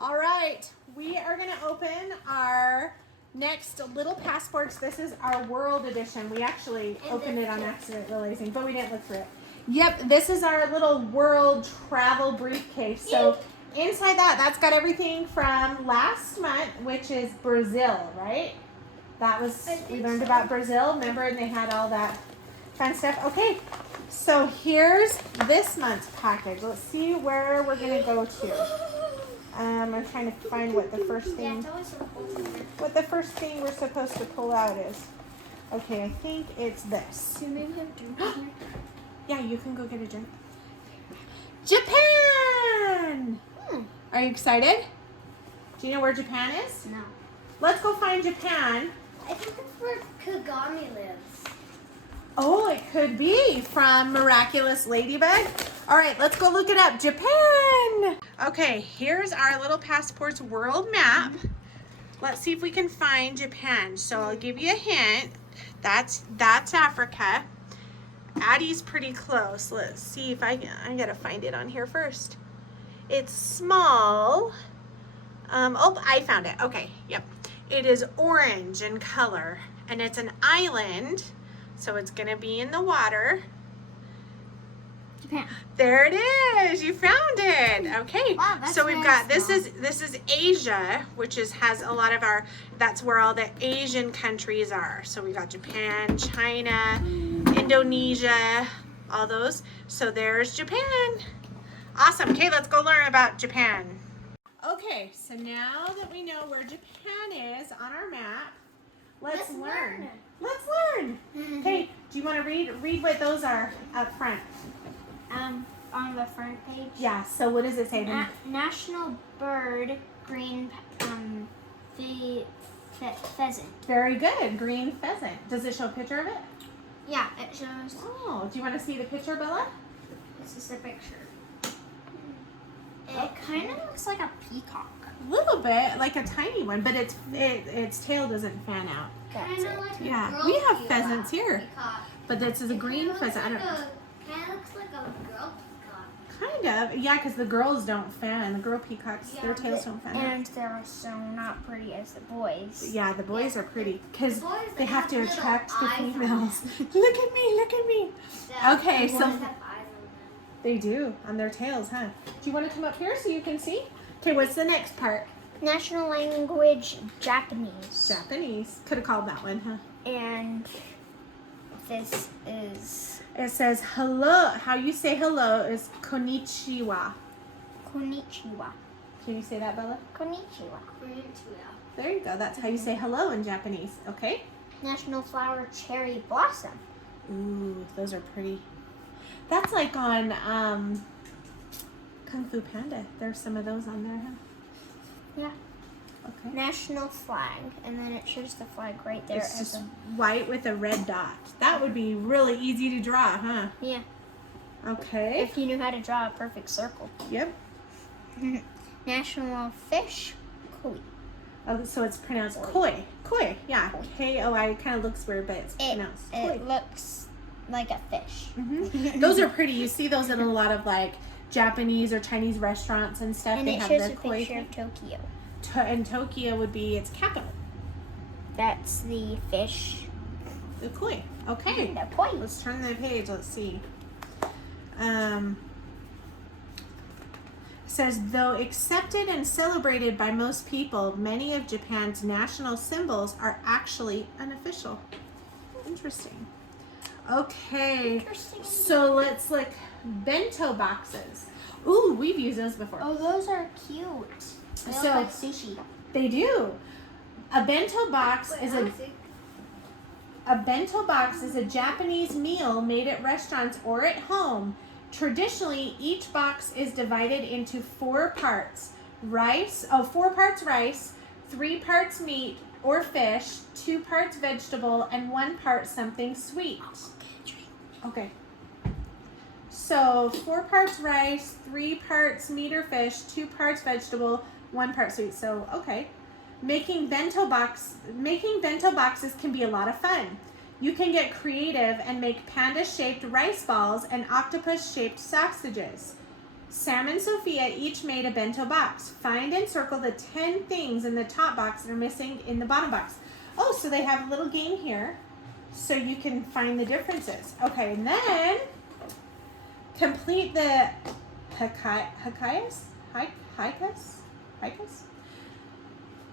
All right, we are going to open our next little passports. This is our world edition. We actually opened it on accident, realizing, but we didn't look through it. Yep, this is our little world travel briefcase. So inside that's got everything from last month, which is Brazil, right? That was, we learned about Brazil, remember, and they had all that fun stuff. Okay, so here's this month's package. Let's see where we're going to go to. I'm trying to find what the first thing we're supposed to pull out is. Okay, I think it's this. Do you maybe have a drink in here? Yeah, you can go get a drink. Japan! Are you excited? Do you know where Japan is? No. Let's go find Japan. I think that's where Kagami lives. Oh, it could be from Miraculous Ladybug. All right, let's go look it up. Japan! Okay, here's our little passport's world map. Let's see if we can find Japan. So I'll give you a hint. That's Africa. Addie's pretty close. Let's see if I gotta find it on here first. It's small. Oh, I found it. Okay, yep. It is orange in color, and it's an island, so it's gonna be in the water. Japan. There it is. You found it. Okay. Wow, that's so we've very got small. this is Asia, which has a lot of that's where all the Asian countries are. So we got Japan, China, Indonesia, all those. So there's Japan. Awesome. Okay, let's go learn about Japan. Okay, so now that we know where Japan is on our map, let's learn. Let's learn. Okay, do you want to read what those are up front? On the front page. Yeah, so what does it say? National bird, green pheasant. Very good, green pheasant. Does it show a picture of it? Yeah, it shows. Oh, do you want to see the picture, Bella? This is the picture. It kind of looks like a peacock. A little bit, like a tiny one, but its tail doesn't fan out. Kind of like Yeah, a girl we have peacock. pheasants here, but this is a green pheasant. I don't know. Kind of looks like a girl peacock. Kind of, yeah, because the girls don't fan. The girl peacocks, their tails don't fan out. And they're so not pretty as the boys. Yeah, the boys are pretty because The boys, they have to little attract the eyes on females. Look at me, look at me. Okay, The so boys have eyes on them. they do on their tails, huh? Do you want to come up here so you can see? Okay, what's the next part? National language, Japanese. Japanese. Could have called that one, huh? And this is It says hello. How you say hello is konnichiwa. konnichiwa. Can you say that, Bella? Konnichiwa. There you go. That's how you say hello in Japanese. Okay. National flower, cherry blossom. Ooh, those are pretty. That's like on Kung Fu Panda. There's some of those on there, huh? Yeah. Okay. National flag, and then it shows the flag right there. It's as just white with a red dot. That would be really easy to draw, huh? yeah. Okay. If you knew how to draw a perfect circle. Yep. National fish, koi. Oh, so it's pronounced koi. Koi, yeah. K-O-I. It kind of looks weird, but it's pronounced koi. It looks like a fish. Those are pretty. You see those in a lot of like Japanese or Chinese restaurants and stuff. And they it have shows the a koi picture thing. of Tokyo. And Tokyo would be its capital. That's the fish. The koi. Okay. The koi. Let's turn the page. Let's see. It says, though accepted and celebrated by most people, many of Japan's national symbols are actually unofficial. Interesting. Okay. Interesting. So let's look. Bento boxes. Ooh, we've used those before. Oh, those are cute. They look So- like sushi. They do. A bento box is a bento box is a Japanese meal made at restaurants or at home. Traditionally, each box is divided into 4 parts. 4 parts rice, 3 parts meat or fish, 2 parts vegetable, and 1 part something sweet. Okay. So 4 parts rice, 3 parts meat or fish, 2 parts vegetable, 1 part sweet. So, okay. Making bento boxes can be a lot of fun. You can get creative and make panda-shaped rice balls and octopus-shaped sausages. Sam and Sophia each made a bento box. Find and circle the 10 things in the top box that are missing in the bottom box. Oh, so they have a little game here so you can find the differences. Okay, and then complete the haikus.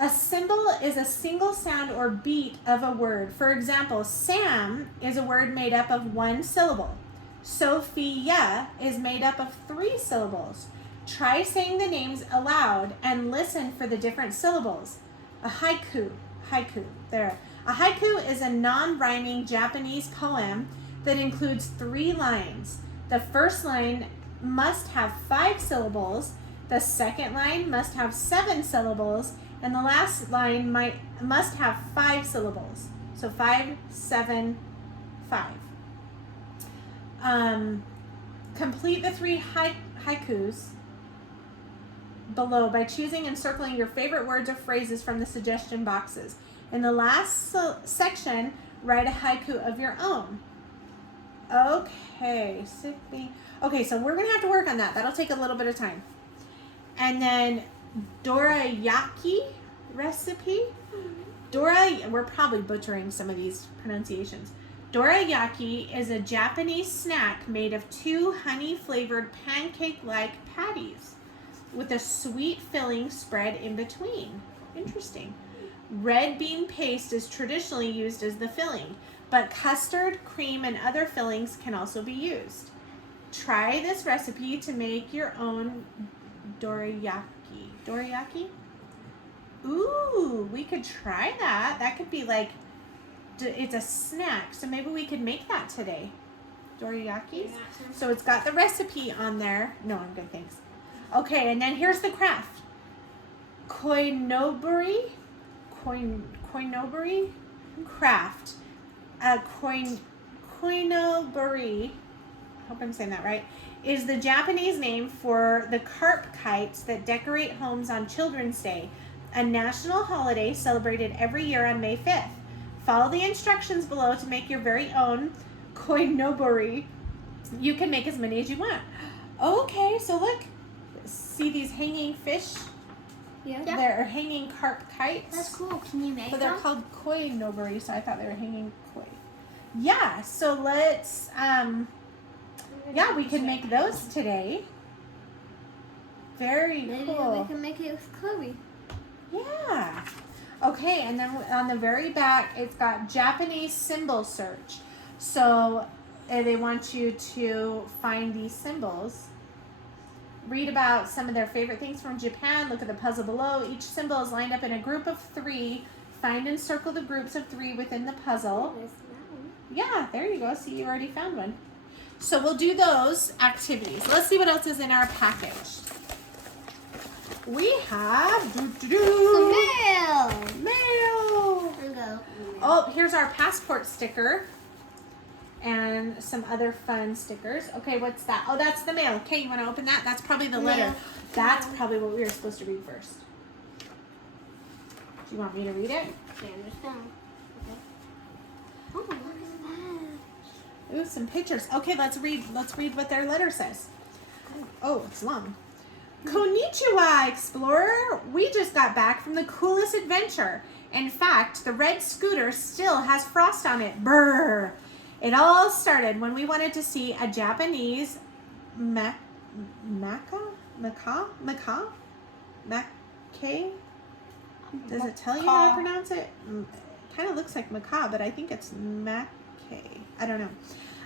A symbol is a single sound or beat of a word. For example, Sam is a word made up of 1 syllable. Sophia is made up of 3 syllables. Try saying the names aloud and listen for the different syllables. A haiku, there. A haiku is a non-rhyming Japanese poem that includes 3 lines. The first line must have 5 syllables. The second line must have 7 syllables. And the last line must have 5 syllables. So 5, 7, 5. Complete the 3 haikus below by choosing and circling your favorite words or phrases from the suggestion boxes. In the last section, write a haiku of your own. Okay, so we're going to have to work on that. That'll take a little bit of time. And then Dora Yaki recipe. We're probably butchering some of these pronunciations. Dora Yaki is a Japanese snack made of 2 honey-flavored pancake-like patties with a sweet filling spread in between. Interesting. Red bean paste is traditionally used as the filling, but custard, cream, and other fillings can also be used. Try this recipe to make your own dorayaki. Dorayaki? Ooh, we could try that. That could be like, it's a snack, so maybe we could make that today. Dorayaki? So it's got the recipe on there. No, I'm good, thanks. Okay, and then here's the craft. Koinobori craft. Koinobori, I hope I'm saying that right, is the Japanese name for the carp kites that decorate homes on Children's Day, a national holiday celebrated every year on May 5th. Follow the instructions below to make your very own koinobori. You can make as many as you want. Okay, so look, see these hanging fish? Yeah. They're hanging carp kites. That's cool. Can you make But them? they're called koinobori, so I thought they were hanging koi. Yeah, so let's, we can make those today. Very Maybe cool. we can make it with Chloe. Yeah. Okay, and then on the very back, it's got Japanese symbol search. So they want you to find these symbols. Read about some of their favorite things from Japan. Look at the puzzle below. Each symbol is lined up in a group of 3. Find and circle the groups of 3 within the puzzle. Yeah, there you go. See, you already found one. So we'll do those activities. Let's see what else is in our package. We have Some mail. Mail. Oh, here's our passport sticker and some other fun stickers. Okay, what's that? Oh, that's the mail. Okay, you want to open that? That's probably the letter. Mail. That's probably what we were supposed to read first. Do you want me to read it? Oh, look at that. Ooh, some pictures. Okay, let's read what their letter says. Oh, it's long. Konnichiwa, explorer. We just got back from the coolest adventure. In fact, the red scooter still has frost on it. Brr. It all started when we wanted to see a Japanese macaque. Does it tell you how to pronounce it? It kind of looks like macaque, but I think it's macaque. I don't know.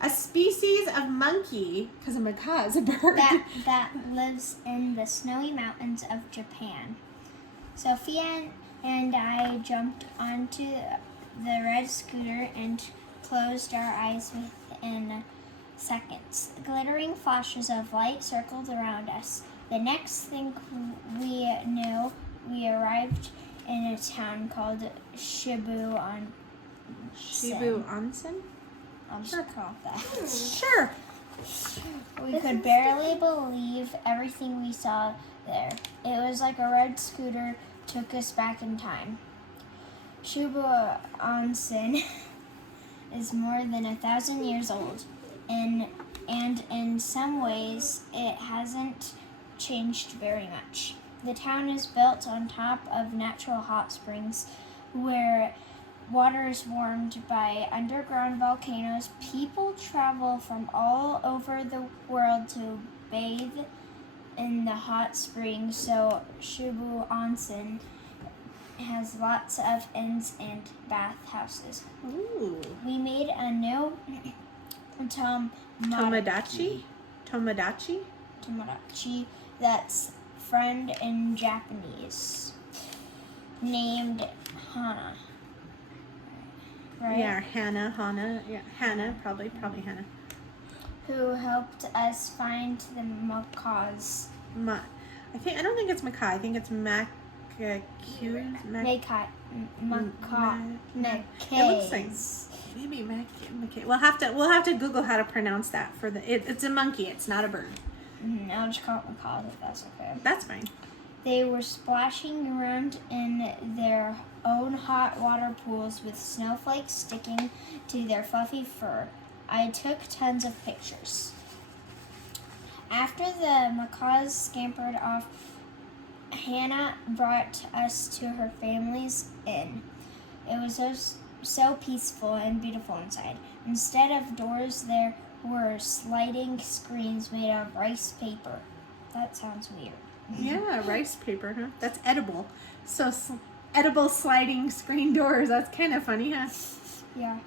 A species of monkey, because a macaque is a bird. That lives in the snowy mountains of Japan. Sophia and I jumped onto the red scooter and closed our eyes within seconds. Glittering flashes of light circled around us. The next thing we knew, we arrived in a town called Shibu Onsen? I'll just call it that. Sure. We could barely believe everything we saw there. It was like a red scooter took us back in time. Shibu Onsen is more than 1,000 years old. In and in some ways it hasn't changed very much. The town is built on top of natural hot springs where water is warmed by underground volcanoes. People travel from all over the world to bathe in the hot springs, so Shibu Onsen has lots of inns and bathhouses. Ooh. We made a new Tomodachi? Tomodachi, that's friend in Japanese, named Hana. Right? Yeah, Hana. Yeah, Hana, probably Hana. Who helped us find the macaws. I don't think it's macaw. I think it's macaque. It looks like maybe macaque. We'll have to Google how to pronounce that for it's a monkey. It's not a bird. I'll just call it macaws if that's okay. That's fine. They were splashing around in their own hot water pools with snowflakes sticking to their fluffy fur. I took tons of pictures. After the macaws scampered off, Hannah brought us to her family's inn. It was so peaceful and beautiful inside. Instead of doors, there were sliding screens made of rice paper. That sounds weird. Yeah, rice paper, huh? That's edible. So edible sliding screen doors. That's kind of funny, huh? Yeah.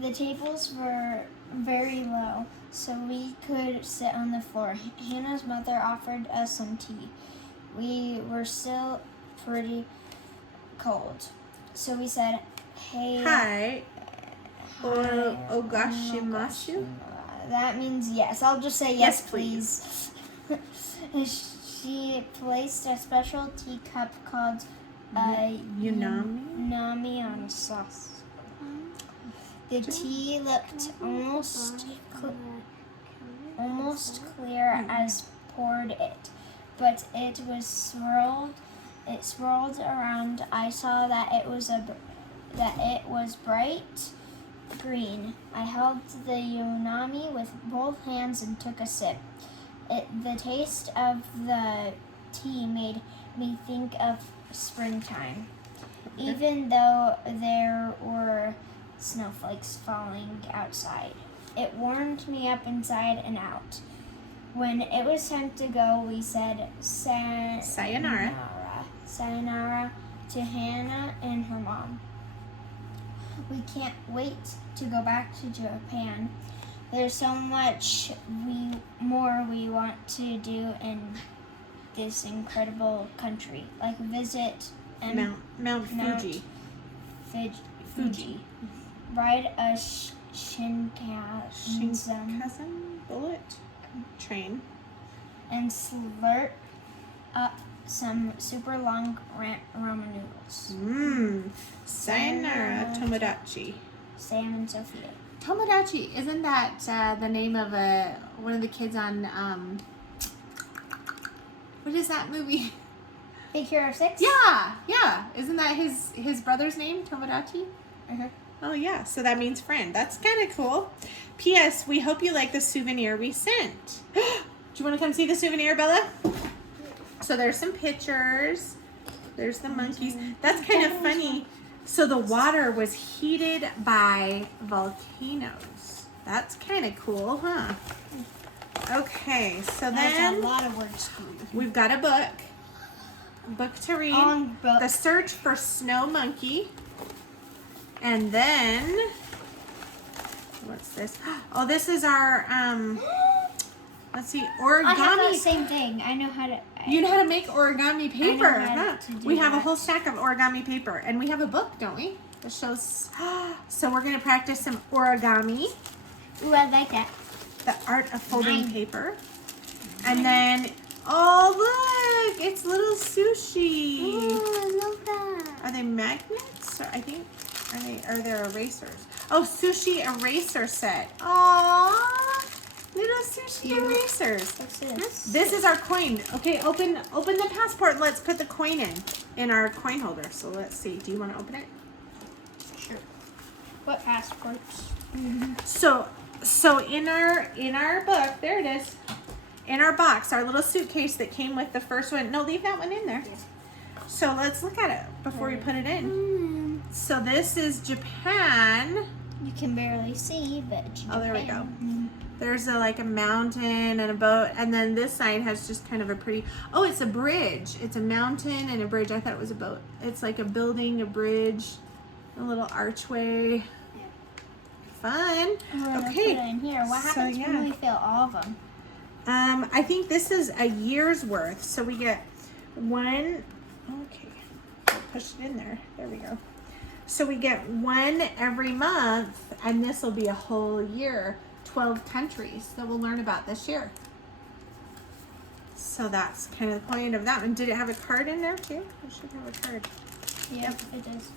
The tables were very low, so we could sit on the floor. Hannah's mother offered us some tea. We were still pretty cold, so we said, "Hey, hi. Ogashimasu." That means yes. I'll just say yes, please. She placed a special teacup called Unami on sauce. The tea looked almost clear as poured it, but it swirled around. I saw that it was bright green. I held the unami with both hands and took a sip. The taste of the tea made me think of springtime, even though there were snowflakes falling outside. It warmed me up inside and out. When it was time to go, we said sayonara to Hannah and her mom. We can't wait to go back to Japan. There's so much more we want to do in this incredible country, like visit Mount Fuji. Fuji. Ride a Shinkansen bullet train, and slurp up some super long ramen noodles. Sayonara Tomodachi. Sam and Sophia. Tomodachi, isn't that the name of one of the kids on what is that movie? Big Hero 6? Yeah. Isn't that his brother's name, Tomodachi? Oh yeah, so that means friend. That's kind of cool. P.S. We hope you like the souvenir we sent. Do you want to come see the souvenir, Bella? So there's some pictures. There's the monkeys. That's kind of funny. So the water was heated by volcanoes. That's kind of cool, huh? Okay, so That's then a lot of words. we've got a book to read. The Search for Snow Monkey. And then, what's this? Oh, this is our, let's see, origami. I have the same thing. I know how to. You know how to make origami paper, I know how huh? to do We have a that. whole stack of origami paper, and we have a book, don't we? That shows. So we're gonna practice some origami, Ooh, I like that. the art of folding Mine. paper, and then look, it's little sushi. Ooh, I love that. Are they magnets? Or I think are they erasers? Oh, sushi eraser set. Aww, little sushi erasers. What's this? This is our coin. Okay, open the passport and let's put the coin in our coin holder. So let's see. Do you want to open it? Sure. What passports? So So in our book, there it is. In our box, our little suitcase that came with the first one. No, leave that one in there. So let's look at it before we put it in. So this is Japan. You can barely see, but Japan. Oh, there we go. There's like a mountain and a boat, and then this side has just kind of a pretty. Oh, it's a bridge. It's a mountain and a bridge. I thought it was a boat. It's like a building, a bridge, a little archway. Fun. Okay. Put it in here. What happens when we fill all of them? I think this is a year's worth. So we get one. Okay, I'll push it in there. There we go. So we get one every month, and this will be a whole year. 12 countries that we'll learn about this year. So that's kind of the point of that one. Did it have a card in there too? It should have a card. Yep, it does.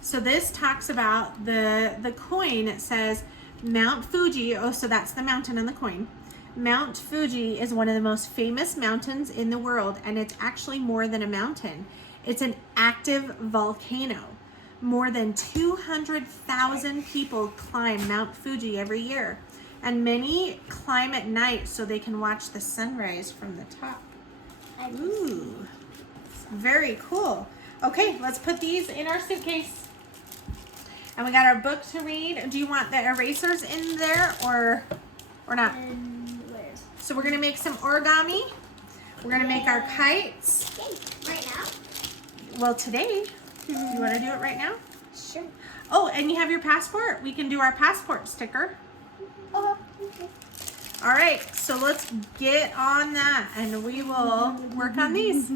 So this talks about the coin. It says Mount Fuji. Oh, so that's the mountain on the coin. Mount Fuji is one of the most famous mountains in the world, and it's actually more than a mountain. It's an active volcano. More than 200,000 people climb Mount Fuji every year, and many climb at night so they can watch the sunrise from the top. Ooh, very cool. Okay, let's put these in our suitcase. And we got our book to read. Do you want the erasers in there or not? So we're gonna make some origami. We're gonna make our kites. Right now? Well, today. You want to do it right now? Sure. Oh, and you have your passport? We can do our passport sticker. Oh, okay. All right, so let's get on that and we will work on these.